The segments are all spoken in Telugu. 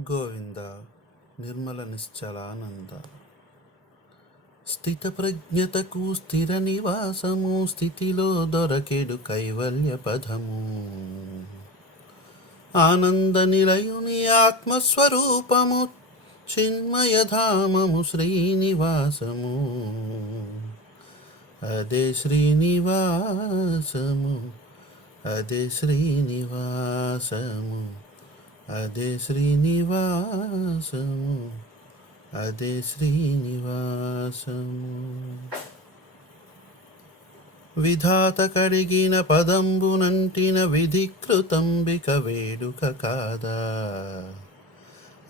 గోవింద నిర్మల నిశ్చలానంద స్థితప్రజ్ఞతకు స్థిర నివాసము స్థితిలో దొరకెడు కైవల్య పదము. ఆనంద నిలయుని ఆత్మస్వరూపము చిన్మయధామము శ్రీనివాసము. అదే శ్రీనివాసము అదే శ్రీనివాసము. అదే శ్రీనివాసము అదే శ్రీనివాసము. విధాత కడిగిన పదంబునంటిన విధికృతంబిక వేడుక కాదా?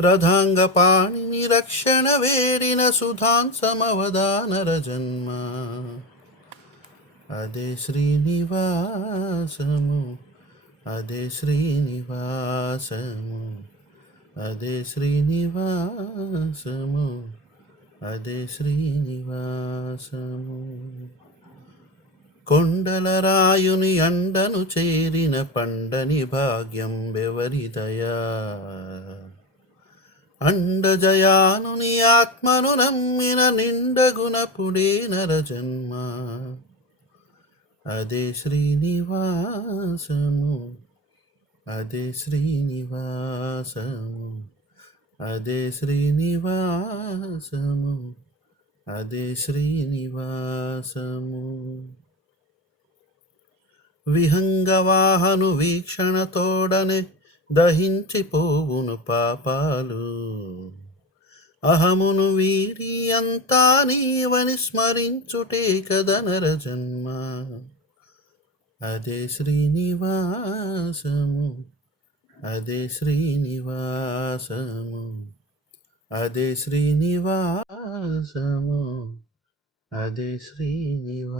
రథాంగ పాణిని రక్షణ వేడిన సుధాంసమవదానర జన్మ అదే శ్రీనివాసము అదే శ్రీనివాస శ్రీనివాసము అదే శ్రీనివాసము అదే శ్రీనివాసము కొండల రాయుని అండను చేరిన పండని భాగ్యం బెవరిదయా. అండజయానుని ఆత్మను నమ్మిన నిండగుణపుడే నర జన్మ అదే శ్రీనివాసము అదే శ్రీనివాసము అదే శ్రీనివాసము అదే శ్రీనివాసము. విహంగవాహను వీక్షణతోడనే దహించిపోవును పాపాలు. అహమును వీరి అంతా నీవని స్మరించుటే కదనర జన్మ అదే శ్రీనివాసము అదే శ్రీనివాసము అదే శ్రీనివాసము అదే శ్రీనివాసము.